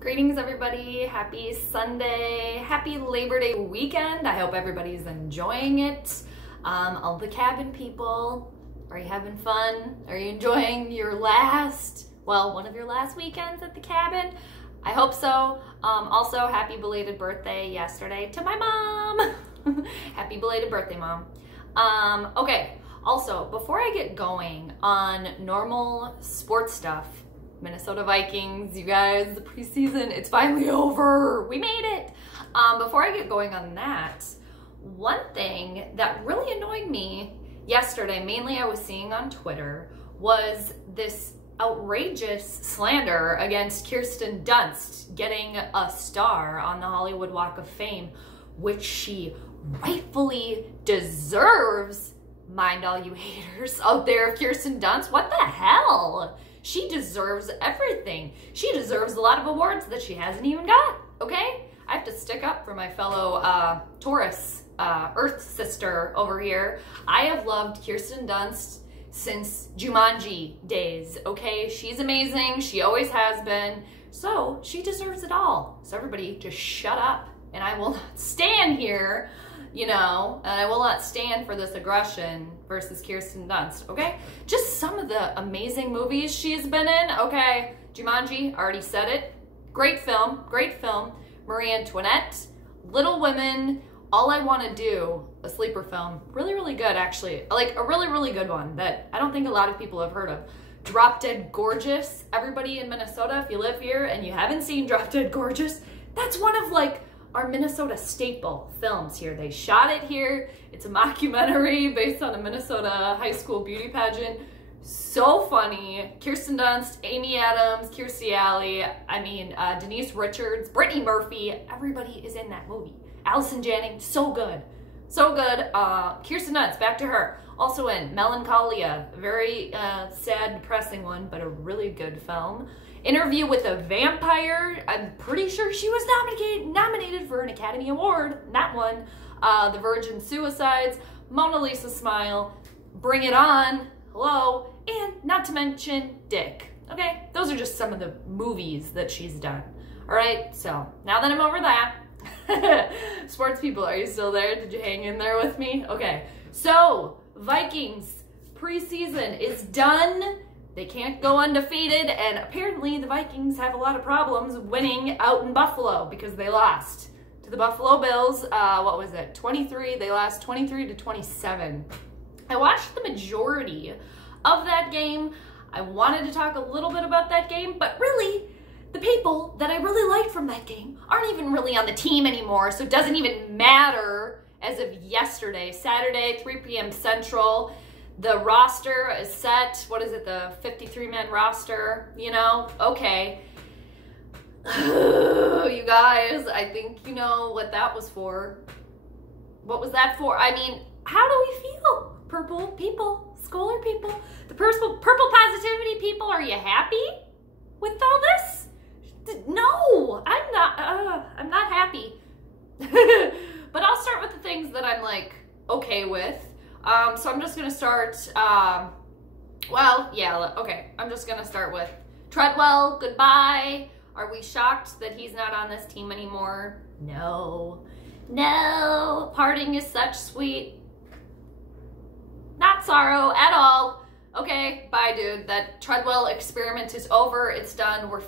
Greetings everybody, happy Sunday, happy Labor Day weekend. I hope everybody's enjoying it. All the cabin people, are you having fun? Are you enjoying your one of your last weekends at the cabin? I hope so. Also, happy belated birthday yesterday to my mom. Happy belated birthday, Mom. Okay, also, before I get going on normal sports stuff, Minnesota Vikings, you guys, the preseason, it's finally over. We made it. Before I get going on that, one thing that really annoyed me yesterday, mainly I was seeing on Twitter, was this outrageous slander against Kirsten Dunst getting a star on the Hollywood Walk of Fame, which she rightfully deserves. Mind all you haters out there of Kirsten Dunst, what the hell? She deserves everything. She deserves a lot of awards that she hasn't even got, okay? I have to stick up for my fellow Taurus, Earth sister over here. I have loved Kirsten Dunst since Jumanji days, okay? She's amazing. She always has been. So she deserves it all. So everybody just shut up, and I will not stand here, you know, and I will not stand for this aggression versus Kirsten Dunst, okay? Just some of the amazing movies she's been in, okay? Jumanji, already said it. Great film, great film. Marie Antoinette, Little Women, All I Want to Do, a sleeper film. Really, really good, actually. Like, a really, really good one that I don't think a lot of people have heard of. Drop Dead Gorgeous. Everybody in Minnesota, if you live here and you haven't seen Drop Dead Gorgeous, that's one of, like, our Minnesota staple films here. They shot it here. It's a mockumentary based on a Minnesota high school beauty pageant. So funny. Kirsten Dunst, Amy Adams, Kirstie Alley, Denise Richards, Brittany Murphy, everybody is in that movie. Allison Janney, so good. So good. Kirsten Dunst, back to her. Also in Melancholia, a very sad, depressing one, but a really good film. Interview with a Vampire, I'm pretty sure she was nominated for an Academy Award, not one. The Virgin Suicides, Mona Lisa Smile, Bring It On, hello, and not to mention Dick. Okay, those are just some of the movies that she's done. All right, so now that I'm over that, sports people, are you still there? Did you hang in there with me? Okay, so Vikings preseason is done. They can't go undefeated, and apparently the Vikings have a lot of problems winning out in Buffalo because they lost to the Buffalo Bills. What was it? 23. They lost 23-27. I watched the majority of that game. I wanted to talk a little bit about that game, but really, the people that I really liked from that game aren't even really on the team anymore, so it doesn't even matter as of yesterday, Saturday, 3 p.m. Central. The roster is set. What is it? The 53-man roster, you know? Okay. You guys, I think you know what that was for. What was that for? I mean, how do we feel? Purple people, Skoler people, the purple positivity people, are you happy with all this? No, I'm not happy. But I'll start with the things that I'm like okay with. So I'm just gonna start, I'm just gonna start with Treadwell, goodbye. Are we shocked that he's not on this team anymore? No. No, parting is such sweet, not sorrow at all. Okay, bye dude, that Treadwell experiment is over, it's done, we're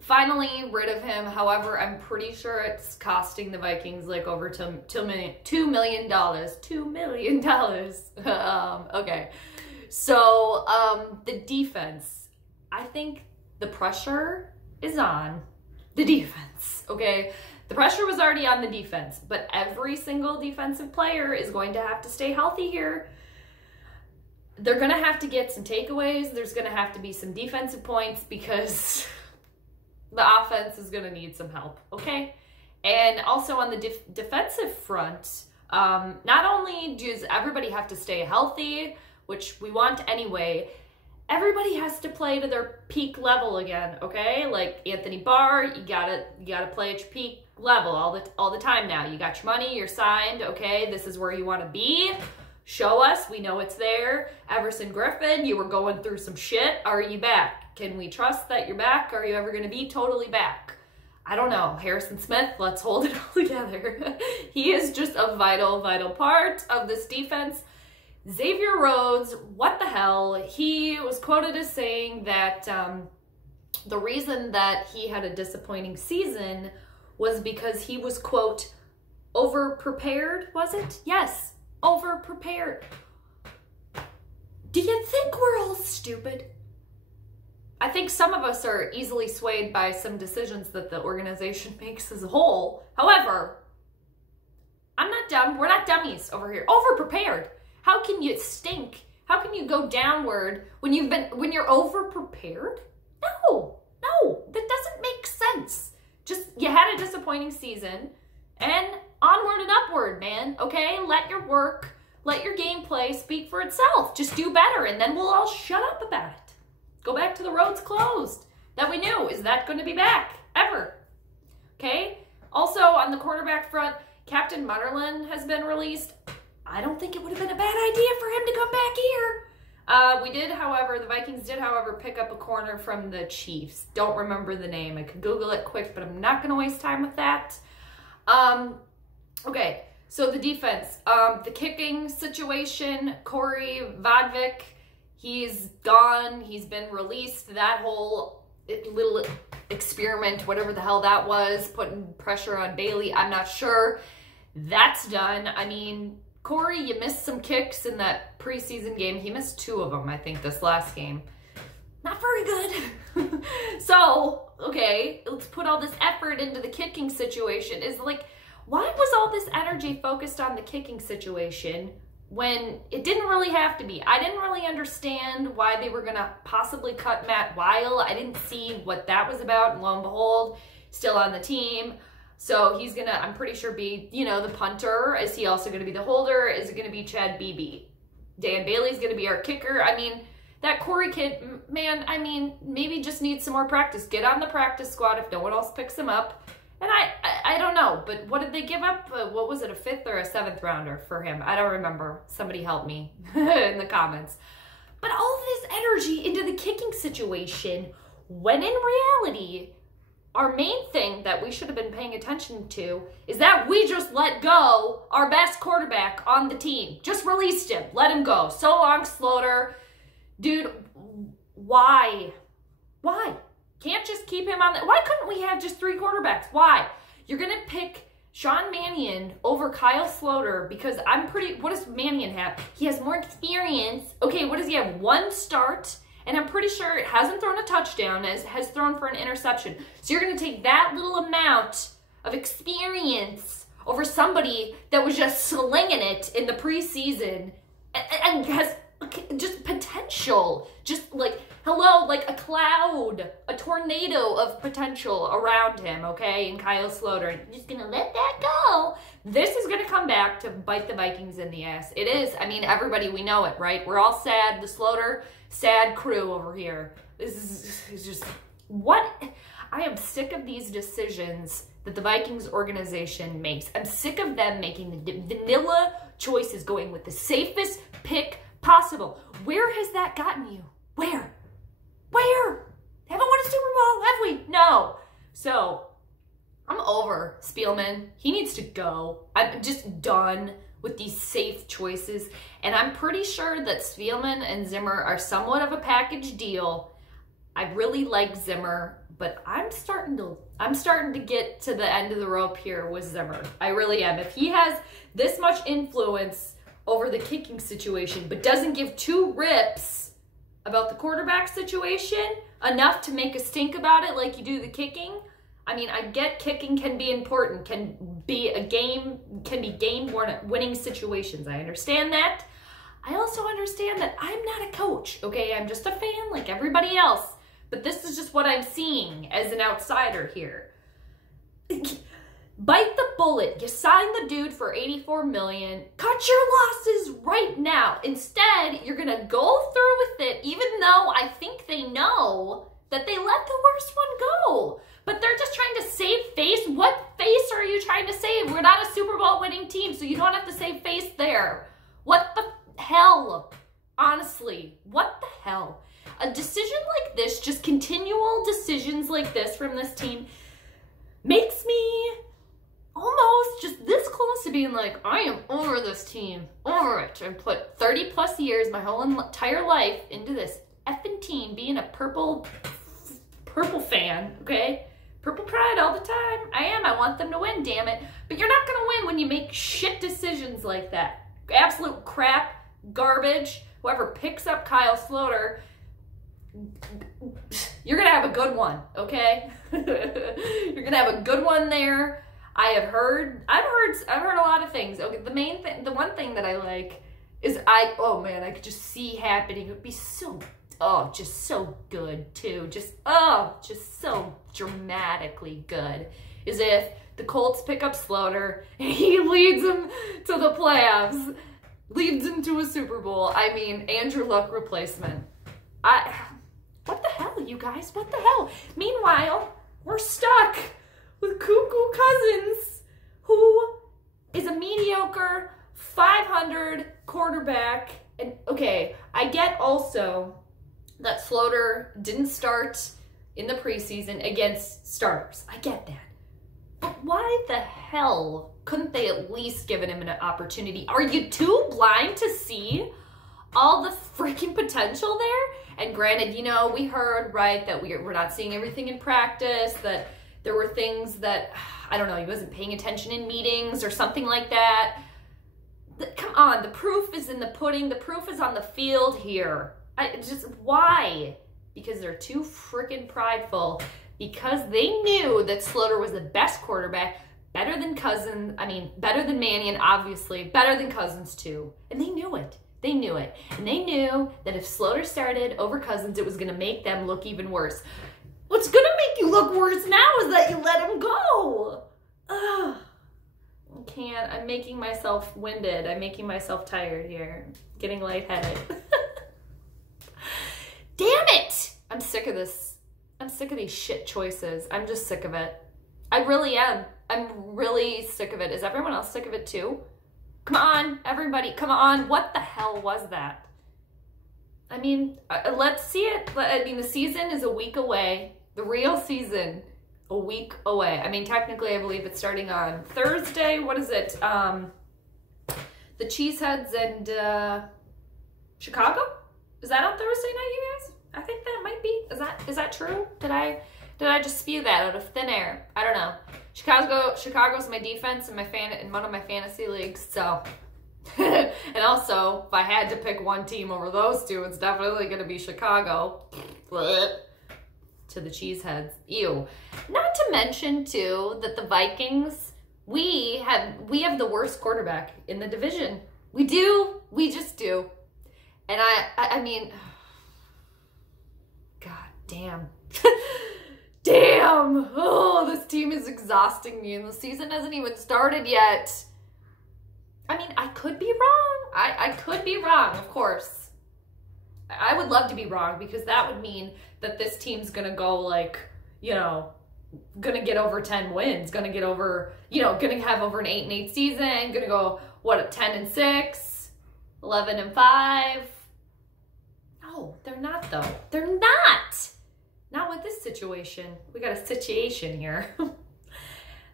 finally rid of him. However, I'm pretty sure it's costing the Vikings like over $2 million. $2 million. Okay. So, the defense. I think the pressure is on the defense, okay? The pressure was already on the defense, but every single defensive player is going to have to stay healthy here. They're going to have to get some takeaways. There's going to have to be some defensive points because the offense is going to need some help, okay? And also on the defensive front, not only does everybody have to stay healthy, which we want anyway, everybody has to play to their peak level again, okay? Like Anthony Barr, you gotta play at your peak level all the time now. You got your money, you're signed, okay? This is where you want to be. Show us, we know it's there. Everson Griffin, you were going through some shit. Are you back? Can we trust that you're back? Are you ever going to be totally back? I don't know, Harrison Smith, let's hold it all together. He is just a vital, vital part of this defense. Xavier Rhodes, what the hell? He was quoted as saying that the reason that he had a disappointing season was because he was, quote, over-prepared, was it? Yes, over-prepared. Do you think we're all stupid? I think some of us are easily swayed by some decisions that the organization makes as a whole. However, I'm not dumb. We're not dummies over here. Over-prepared. How can you stink? How can you go downward when you're over-prepared? No, that doesn't make sense. Just, you had a disappointing season and onward and upward, man. Okay, let your work, let your gameplay speak for itself. Just do better and then we'll all shut up about it. Go back to the roads closed that we knew. Is that going to be back ever? Okay. Also on the quarterback front, Captain Mutterlin has been released. I don't think it would have been a bad idea for him to come back here. The Vikings did, however, pick up a corner from the Chiefs. Don't remember the name. I could Google it quick, but I'm not going to waste time with that. Okay, so the defense. The kicking situation, Corey Vodvik, he's gone. He's been released. That whole little experiment, whatever the hell that was, putting pressure on Bailey, I'm not sure. That's done. I mean, Corey, you missed some kicks in that preseason game. He missed 2 of them, I think, this last game. Not very good. So, okay, let's put all this effort into the kicking situation. Is like, why was all this energy focused on the kicking situation when it didn't really have to be? I didn't really understand why they were going to possibly cut Matt Weil. I didn't see what that was about. And lo and behold, still on the team. So he's going to, I'm pretty sure, be, the punter. Is he also going to be the holder? Is it going to be Chad Beebe? Dan Bailey's going to be our kicker. I mean, that Corey kid, man, I mean, maybe just needs some more practice. Get on the practice squad if no one else picks him up. And I don't know, but what did they give up? What was it, a 5th or a 7th rounder for him? I don't remember. Somebody help me in the comments. But all this energy into the kicking situation, when in reality, our main thing that we should have been paying attention to is that we just let go our best quarterback on the team. Just released him. Let him go. So long, Slaughter. Dude, why? Why? Can't just keep him on the... Why couldn't we have just 3 quarterbacks? Why? You're going to pick Sean Mannion over Kyle Slaughter because I'm pretty... What does Mannion have? He has more experience. Okay, what does he have? 1 start... And I'm pretty sure it hasn't thrown a touchdown, has thrown for an interception. So you're going to take that little amount of experience over somebody that was just slinging it in the preseason and has just potential. Just like, hello, like a cloud, a tornado of potential around him, okay? And Kyle Slaughter, you're just going to let that go. This is going to come back to bite the Vikings in the ass. It is. I mean, everybody, we know it, right? We're all sad. The Slaughter... sad crew over here. This is just what I am sick of these decisions that the Vikings organization makes. I'm sick of them making the vanilla choices, going with the safest pick possible. Where has that gotten you? Where? Haven't won a Super Bowl, have we? No. So I'm over Spielman. He needs to go. I'm just done with these safe choices. And I'm pretty sure that Spielman and Zimmer are somewhat of a package deal. I really like Zimmer, but I'm starting to get to the end of the rope here with Zimmer. I really am. If he has this much influence over the kicking situation, but doesn't give 2 rips about the quarterback situation, enough to make a stink about it like you do the kicking, I mean, I get kicking can be important, can be game-winning situations. I understand that. I also understand that I'm not a coach, okay? I'm just a fan like everybody else. But this is just what I'm seeing as an outsider here. Bite the bullet. You signed the dude for $84 million. Cut your losses right now. Instead, you're going to go through with it, even though I think they know that they let the worst one go. But they're just trying to save face. What face are you trying to save? We're not a Super Bowl winning team, so you don't have to save face there. What the hell? Honestly, what the hell? A decision like this, just continual decisions like this from this team, makes me almost just this close to being like, I am over this team, over it. I put 30 plus years, my whole entire life into this effing team, being a purple fan, okay? Purple pride all the time. I am. I want them to win, damn it. But you're not going to win when you make shit decisions like that. Absolute crap, garbage. Whoever picks up Kyle Sloter, you're going to have a good one, okay? You're going to have a good one there. I've heard a lot of things. Okay, the one thing that I like is oh man, I could just see happening. It would be so, just so good too. Just so dramatically good. Is if the Colts pick up Sloter and he leads them to the playoffs, leads them to a Super Bowl. I mean, Andrew Luck replacement. What the hell, you guys? What the hell? Meanwhile, we're stuck with Cuckoo Cousins, who is a mediocre 500 quarterback. And okay, I get also that Sloter didn't start in the preseason against starters. I get that. But why the hell couldn't they at least given him an opportunity? Are you too blind to see all the freaking potential there? And granted, you know, we heard, right, that we're not seeing everything in practice, that there were things that, I don't know, he wasn't paying attention in meetings or something like that. Come on, the proof is in the pudding. The proof is on the field here. Why? Because they're too freaking prideful. Because they knew that Sloter was the best quarterback, better than Cousins, better than Mannion, obviously, better than Cousins too. And they knew it. They knew it. And they knew that if Sloter started over Cousins, it was going to make them look even worse. What's going to make you look worse now is that you let him go. Ugh. I can't. I'm making myself winded. I'm making myself tired here. Getting lightheaded. Damn it! I'm sick of this. I'm sick of these shit choices. I'm just sick of it. I really am. I'm really sick of it. Is everyone else sick of it too? Come on, everybody. Come on. What the hell was that? I mean, let's see it. I mean, the season is a week away. The real season, a week away. I mean, technically, I believe it's starting on Thursday. What is it? The Cheeseheads and Chicago? Is that on Thursday night, you guys? I think that might be. Is that true? Did I just spew that out of thin air? I don't know. Chicago's my defense in one of my fantasy leagues. So, and also, if I had to pick one team over those two, it's definitely going to be Chicago. To the Cheeseheads. Ew. Not to mention too that the Vikings, we have the worst quarterback in the division. We do. We just do. And I mean, God damn. Damn. Oh, this team is exhausting me and the season hasn't even started yet. I mean, I could be wrong. I could be wrong, of course. I would love to be wrong because that would mean that this team's going to go like, you know, going to get over 10 wins, going to get over, you know, going to have over an 8-8 season, going to go, what, 10-6, 11-5. No, they're not though. They're not. Not with this situation. We got a situation here.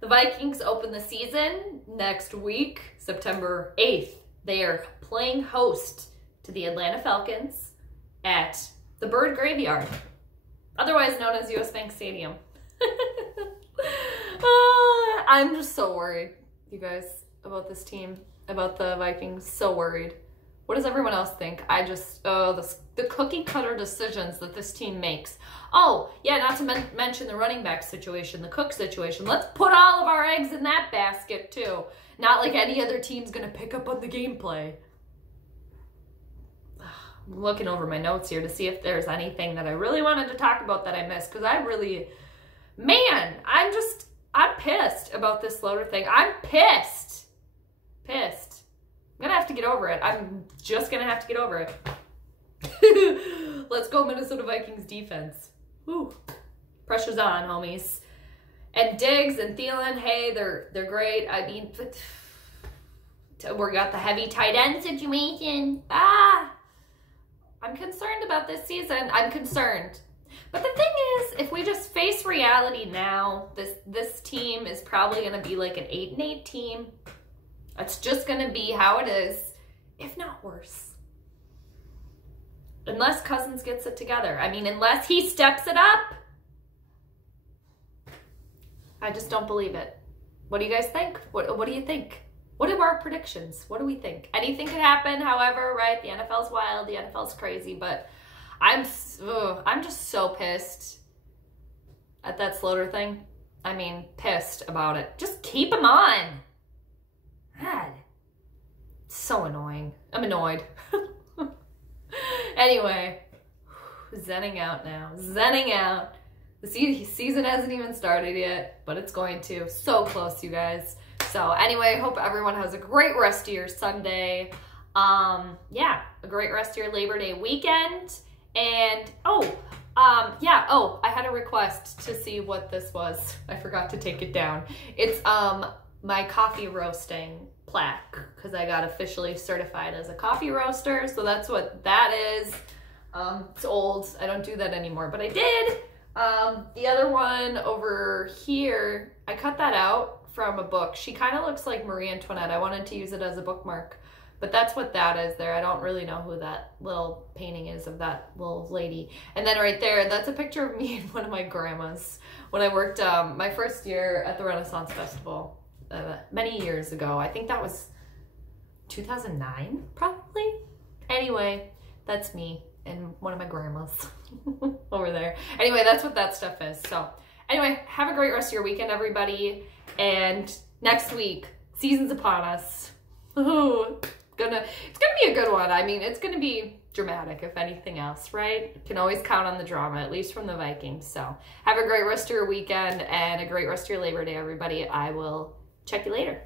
The Vikings open the season next week, September 8th. They are playing host to the Atlanta Falcons at the Bird Graveyard, otherwise known as US Bank Stadium. I'm just so worried, you guys, about this team, about the Vikings. So worried. What does everyone else think? The cookie cutter decisions that this team makes. Oh, yeah, not to mention the running back situation, the Cook situation. Let's put all of our eggs in that basket too. Not like any other team's going to pick up on the gameplay. I'm looking over my notes here to see if there's anything that I really wanted to talk about that I missed. Because I'm pissed about this Sloter thing. I'm pissed. Pissed. I'm going to have to get over it. I'm just going to have to get over it. Let's go Minnesota Vikings defense. Whew. Pressure's on, homies. And Diggs and Thielen, hey, they're great. I mean, we got the heavy tight end situation. I'm concerned about this season. I'm concerned. But the thing is, if we just face reality now, this team is probably going to be like an 8-8 team. That's just going to be how it is, if not worse. Unless Cousins gets it together. I mean, unless he steps it up. I just don't believe it. What do you guys think? What do you think? What are our predictions? What do we think? Anything could happen, however, right? The NFL's wild, the NFL's crazy, but I'm just so pissed at that Slander thing. I mean, pissed about it. Just keep him on. God. So annoying. I'm annoyed. Anyway, zenning out now. Zenning out. The season hasn't even started yet, but it's going to. So close, you guys. So anyway, hope everyone has a great rest of your Sunday. Yeah, a great rest of your Labor Day weekend. And, I had a request to see what this was. I forgot to take it down. It's my coffee roasting plaque, because I got officially certified as a coffee roaster. So that's what that is. It's old. I don't do that anymore, but I did. The other one over here, I cut that out from a book. She kind of looks like Marie Antoinette. I wanted to use it as a bookmark. But that's what that is there. I don't really know who that little painting is of that little lady. And then right there, that's a picture of me and one of my grandmas when I worked my first year at the Renaissance Festival many years ago. I think that was 2009, probably. Anyway, that's me and one of my grandmas over there. Anyway, that's what that stuff is. So anyway, have a great rest of your weekend, everybody. And next week, season's upon us. Ooh. It's gonna be a good one. I mean, it's gonna be dramatic, if anything else, right? You can always count on the drama, at least from the Vikings. So have a great rest of your weekend and a great rest of your Labor Day, everybody. I will check you later.